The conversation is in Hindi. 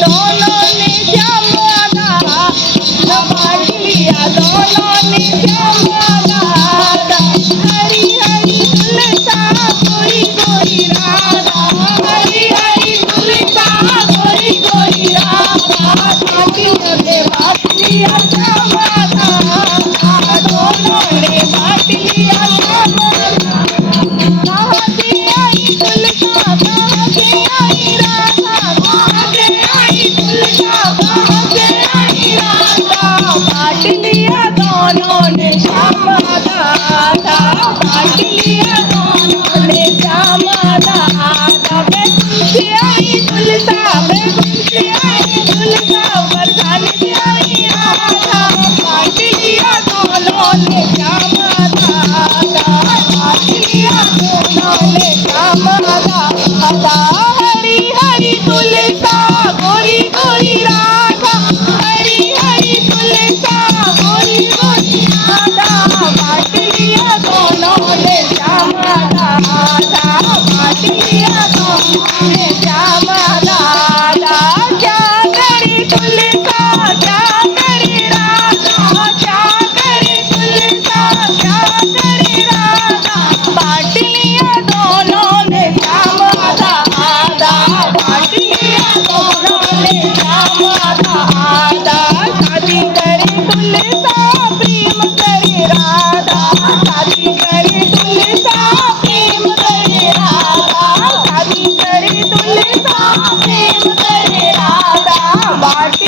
दोनों ने श्याम राधा बांट लिया दोनों ने श्याम राधा हरी हरी तुलसा गोरी गोरी राधा हरी हरी तुलसा गोरी गोरी राधा छातियों ने बांट लिया श्याम राधा दोनों ने बांट लिया श्याम राधा कहाँ से आई तुलसा कहाँ से आई राधा कहाँ से आई तुलसा कहाँ से आई राधा बांट लिया दोनों ने श्याम राधा बांट लिया दोनों ने श्याम राधा बैकुंठ से आई तुलसा बैकुंठ से आई तुलसा वरदान से आई राधा बांट लिया दोनों ने श्याम राधा बांट लिया दोनों ने श्याम राधा हरी हरी तुलसा गोरी गोरी राधा हरी हरी तुलसा गोरी गोरी राधा बांट लिया दोनों ने श्याम राधा बांट लिया दोनों ने श्याम राधा क्या करे तुलसा क्या करे राधा क्या करे तुलसा क्या करे राधा बांट लिया दोनों ने श्याम राधा बांट लिया दोनों ने श्याम राधा शादी करे तुलसा प्रेम करे राधा शादी करे तुलसा प्रेम करे राधा शादी करे तुलसा प्रेम करे राधा बांट